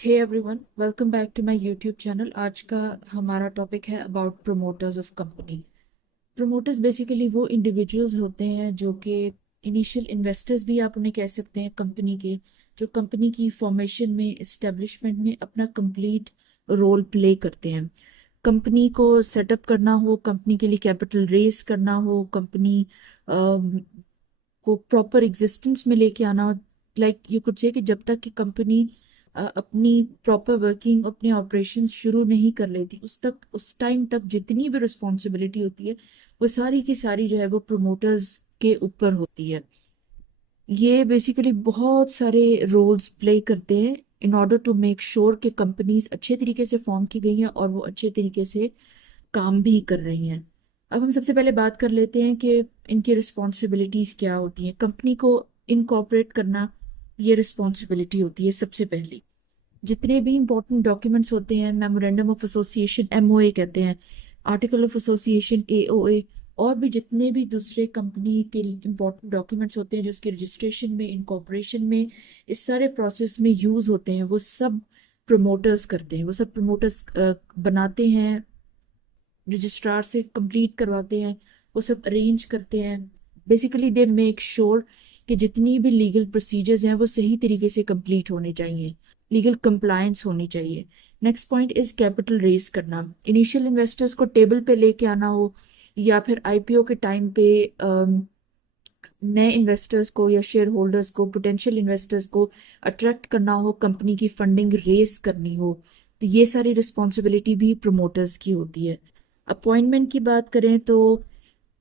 Hey everyone, welcome back to my YouTube channel. आज का हमारा टॉपिक है about promoters of company. Promoters basically वो इंडिविजुअल्स होते हैं जो कि इनिशियल इन्वेस्टर्स भी आप उन्हें कह सकते हैं कंपनी के, जो कंपनी की फॉर्मेशन में, इस्टेब्लिशमेंट में अपना कंप्लीट रोल प्ले करते हैं। कंपनी को सेटअप करना हो, कंपनी के लिए कैपिटल रेस करना हो, कंपनी को प्रॉपर एग्जिस्टेंस में लेके आना हो। लाइक यू कुड से कि जब तक कि कंपनी अपनी प्रॉपर वर्किंग, अपने ऑपरेशन शुरू नहीं कर लेती, उस टाइम तक जितनी भी रिस्पॉन्सिबिलिटी होती है वो सारी की सारी जो है वो प्रमोटर्स के ऊपर होती है। ये बेसिकली बहुत सारे रोल्स प्ले करते हैं in order to make sure कि कंपनीज अच्छे तरीके से फॉर्म की गई हैं और वो अच्छे तरीके से काम भी कर रही हैं। अब हम सबसे पहले बात कर लेते हैं कि इनकी रिस्पॉन्सिबिलिटीज क्या होती हैं। कंपनी को इनकॉर्पोरेट करना, ये रिस्पॉन्सिबिलिटी होती है सबसे पहली। जितने भी इंपॉर्टेंट डॉक्यूमेंट्स होते हैं, मेमोरेंडम ऑफ एसोसिएशन एमओए कहते हैं, आर्टिकल ऑफ एसोसिएशन एओए, और भी जितने भी दूसरे कंपनी के इंपॉर्टेंट डॉक्यूमेंट्स होते हैं जो उसके रजिस्ट्रेशन में, इनकॉर्पोरेशन में, इस सारे प्रोसेस में यूज होते हैं, वो सब प्रमोटर्स करते हैं। वो सब प्रमोटर्स बनाते हैं, रजिस्ट्रार से कंप्लीट करवाते हैं, वो सब अरेंज करते हैं। बेसिकली दे मेक श्योर कि जितनी भी लीगल प्रोसीजर्स हैं वो सही तरीके से कंप्लीट होने चाहिए, लीगल कंप्लायंस होनी चाहिए। Next point is capital raise करना। इनिशियल इन्वेस्टर्स को टेबल पे लेके आना हो, या फिर आईपीओ के टाइम पे नए इन्वेस्टर्स को या शेयर होल्डर्स को, पोटेंशियल इन्वेस्टर्स को अट्रैक्ट करना हो, कंपनी की फंडिंग रेस करनी हो, तो ये सारी रिस्पॉन्सिबिलिटी भी प्रमोटर्स की होती है। अपॉइंटमेंट की बात करें तो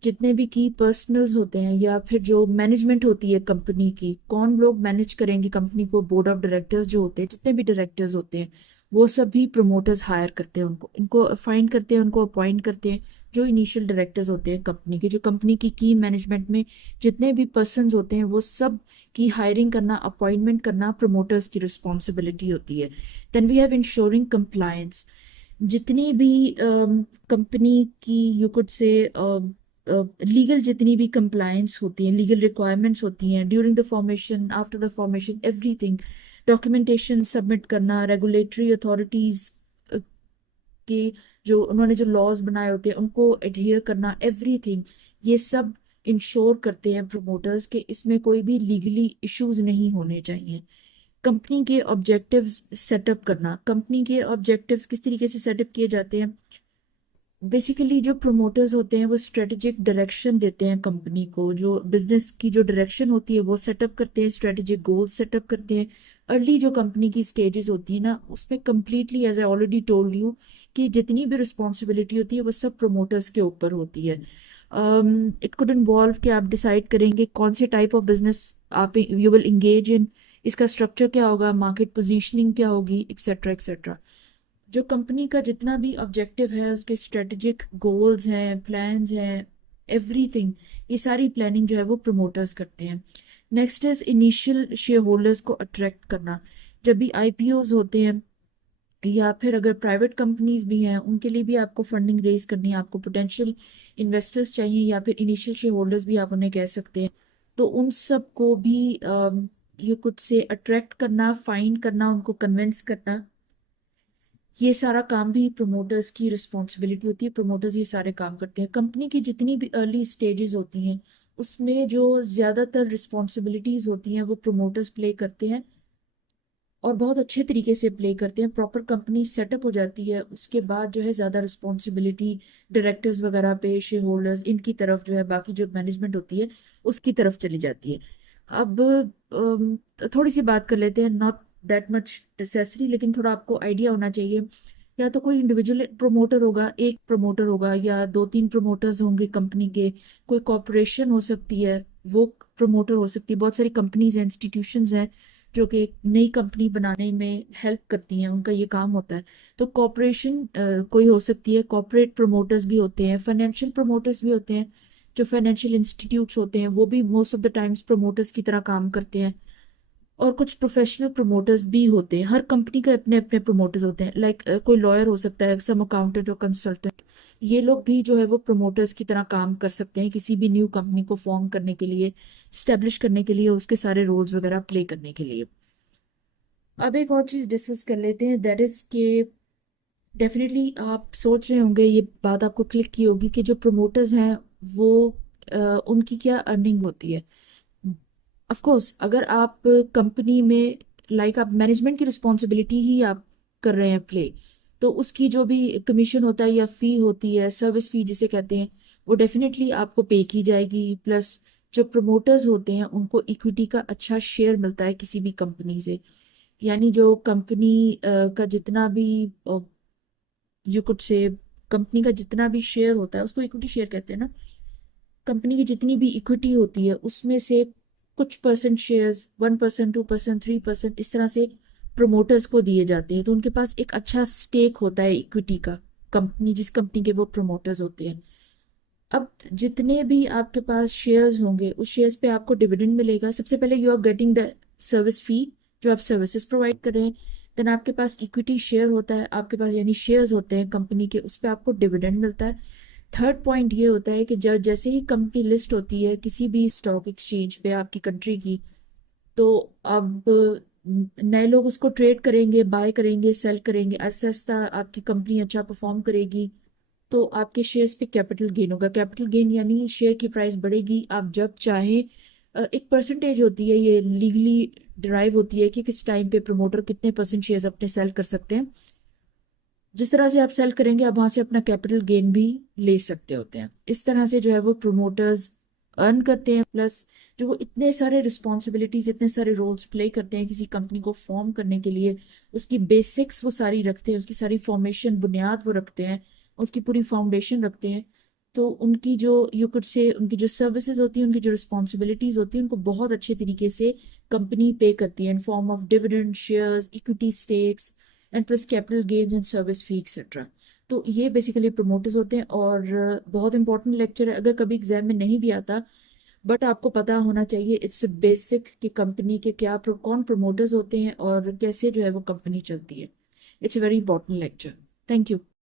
जितने भी की पर्सनल्स होते हैं या फिर जो मैनेजमेंट होती है कंपनी की, कौन लोग मैनेज करेंगे कंपनी को, बोर्ड ऑफ डायरेक्टर्स जो होते हैं, जितने भी डायरेक्टर्स होते हैं, वो सब भी प्रमोटर्स हायर करते हैं। उनको इनको फाइंड करते हैं, उनको अपॉइंट करते हैं। जो इनिशियल डायरेक्टर्स होते हैं कंपनी के, जो कंपनी की मैनेजमेंट में जितने भी पर्सन होते हैं, वो सब की हायरिंग करना, अपॉइंटमेंट करना प्रमोटर्स की रिस्पॉन्सिबिलिटी होती है। Then we have insuring compliance. जितनी भी कंपनी की यू कुड से लीगल जितनी भी कंप्लायंस होती हैं, लीगल रिक्वायरमेंट्स होती हैं during the formation, after the formation, everything, documentation submit करना, रेगुलेटरी अथॉरिटीज के जो उन्होंने जो लॉज बनाए होते हैं उनको एडहियर करना, एवरीथिंग, ये सब इंश्योर करते हैं प्रमोटर्स के इसमें कोई भी लीगली इश्यूज नहीं होने चाहिए। कंपनी के ऑब्जेक्टिव्स सेटअप करना। कंपनी के ऑब्जेक्टिव्स किस तरीके से सेटअप किए जाते हैं? बेसिकली जो प्रमोटर्स होते हैं वो स्ट्रेटेजिक डायरेक्शन देते हैं कंपनी को, जो बिजनेस की जो डायरेक्शन होती है वो सेटअप करते हैं, स्ट्रेटेजिक गोल्स सेटअप करते हैं। अर्ली जो कंपनी की स्टेजेस होती है ना, उसमें completely as I already told you कि जितनी भी रिस्पॉन्सिबिलिटी होती है वो सब प्रमोटर्स के ऊपर होती है। इट कुड इन्वॉल्व कि आप डिसाइड करेंगे कौन से टाइप ऑफ बिजनेस आप यू विल इंगेज इन, इसका स्ट्रक्चर क्या होगा, मार्केट पोजीशनिंग क्या होगी, एक्सेट्रा एक्सेट्रा। जो कंपनी का जितना भी ऑब्जेक्टिव है, उसके स्ट्रेटेजिक गोल्स हैं, प्लान्स हैं, एवरीथिंग, ये सारी प्लानिंग जो है वो प्रमोटर्स करते हैं। Next is initial share holders को अट्रैक्ट करना। जब भी आईपीओज होते हैं या फिर अगर प्राइवेट कंपनीज भी हैं, उनके लिए भी आपको फंडिंग रेज करनी है, आपको पोटेंशियल इन्वेस्टर्स चाहिए या फिर इनिशियल शेयर होल्डर्स भी आप उन्हें कह सकते हैं। तो उन सब को भी ये कुछ से अट्रैक्ट करना, फाइंड करना, उनको कन्विंस करना, ये सारा काम भी प्रमोटर्स की रिस्पॉन्सिबिलिटी होती है। प्रमोटर्स ये सारे काम करते हैं। कंपनी की जितनी भी अर्ली स्टेजेस होती हैं उसमें जो ज्यादातर रिस्पॉन्सिबिलिटीज होती हैं वो प्रमोटर्स प्ले करते हैं, और बहुत अच्छे तरीके से प्ले करते हैं। प्रॉपर कंपनी सेटअप हो जाती है उसके बाद जो है ज्यादा रिस्पॉन्सिबिलिटी डायरेक्टर्स वगैरह पे, शेयर होल्डर्स, इनकी तरफ जो है, बाकी जो मैनेजमेंट होती है उसकी तरफ चली जाती है। अब थोड़ी सी बात कर लेते हैं, नॉट दैट मच नेसेसरी, लेकिन थोड़ा आपको आइडिया होना चाहिए। या तो कोई इंडिविजुअल प्रमोटर होगा, एक प्रमोटर होगा, या दो तीन प्रमोटर्स होंगे कंपनी के, कोई कॉरपोरेशन हो सकती है, वो प्रमोटर हो सकती है। बहुत सारी कंपनीज हैं, इंस्टीट्यूशंस हैं जो कि एक नई कंपनी बनाने में हेल्प करती हैं, उनका ये काम होता है। तो कॉरपोरेशन कोई हो सकती है, कॉरपोरेट प्रमोटर्स भी होते हैं, फाइनेंशियल प्रमोटर्स भी होते हैं। जो फाइनेंशियल इंस्टीट्यूट्स होते हैं वो भी most of the times promoters की तरह काम करते हैं। और कुछ प्रोफेशनल प्रमोटर्स भी होते हैं। हर कंपनी के अपने अपने प्रमोटर्स होते हैं। लाइक कोई लॉयर हो सकता है, सम अकाउंटेंट और कंसल्टेंट, ये लोग भी जो है वो प्रमोटर्स की तरह काम कर सकते हैं किसी भी न्यू कंपनी को फॉर्म करने के लिए, स्टेब्लिश करने के लिए, उसके सारे रोल्स वगैरह प्ले करने के लिए। अब एक और चीज़ डिस्कस कर लेते हैं, दैट इज़ के डेफिनेटली आप सोच रहे होंगे, ये बात आपको क्लिक की होगी कि जो प्रमोटर्स हैं वो उनकी क्या अर्निंग होती है। ऑफ कोर्स अगर आप कंपनी में आप मैनेजमेंट की रिस्पॉन्सिबिलिटी ही आप कर रहे हैं प्ले, तो उसकी जो भी कमीशन होता है या फी होती है, सर्विस फी जिसे कहते हैं, वो डेफिनेटली आपको पे की जाएगी। प्लस जो प्रमोटर्स होते हैं उनको इक्विटी का अच्छा शेयर मिलता है किसी भी कंपनी से। यानी जो कंपनी का जितना भी यू कुड से कंपनी का जितना भी शेयर होता है उसको इक्विटी शेयर कहते हैं ना। कंपनी की जितनी भी इक्विटी होती है उसमें से कुछ परसेंट शेयर्स, 1%, 2%, 3% इस तरह से प्रमोटर्स को दिए जाते हैं। तो उनके पास एक अच्छा स्टेक होता है इक्विटी का, कंपनी जिस कंपनी के वो प्रमोटर्स होते हैं। अब जितने भी आपके पास शेयर्स होंगे उस शेयर्स पे आपको डिविडेंड मिलेगा। सबसे पहले you are getting the service fee, जो आप सर्विसेज प्रोवाइड कर रहे हैं। देन आपके पास इक्विटी शेयर होता है आपके पास, यानी शेयर्स होते हैं कंपनी के, उस पर आपको डिविडेंड मिलता है। थर्ड पॉइंट ये होता है कि जब जैसे ही कंपनी लिस्ट होती है किसी भी स्टॉक एक्सचेंज पे आपकी कंट्री की, तो अब नए लोग उसको ट्रेड करेंगे, बाय करेंगे, सेल करेंगे, आहिस्ता आहिस्ता आपकी कंपनी अच्छा परफॉर्म करेगी, तो आपके शेयर्स पे कैपिटल गेन होगा। कैपिटल गेन यानी शेयर की प्राइस बढ़ेगी। आप जब चाहें एक परसेंटेज होती है, ये लीगली डिराइव होती है कि किस टाइम पे प्रमोटर कितने परसेंट शेयर्स अपने सेल कर सकते हैं। जिस तरह से आप सेल करेंगे आप वहां से अपना कैपिटल गेन भी ले सकते होते हैं। इस तरह से जो है वो प्रमोटर्स अर्न करते हैं। प्लस जो वो इतने सारे रिस्पॉन्सिबिलिटीज, इतने सारे रोल्स प्ले करते हैं किसी कंपनी को फॉर्म करने के लिए, उसकी बेसिक्स वो सारी रखते हैं, उसकी सारी फॉर्मेशन बुनियाद वो रखते हैं, उसकी पूरी फाउंडेशन रखते हैं। तो उनकी जो यू कुड से उनकी जो सर्विसेज होती हैं, उनकी जो रिस्पॉन्सिबिलिटीज होती हैं, उनको बहुत अच्छे तरीके से कंपनी पे करती है in form of dividend, shares, equity stakes and plus capital gains and service fee etcetera. तो ये बेसिकली प्रमोटर्स होते हैं। और बहुत इंपॉर्टेंट लेक्चर है, अगर कभी एग्जाम में नहीं भी आता बट आपको पता होना चाहिए, इट्स बेसिक कि कंपनी के कौन प्रमोटर्स होते हैं और कैसे जो है वो कंपनी चलती है। It's a very important lecture. Thank you.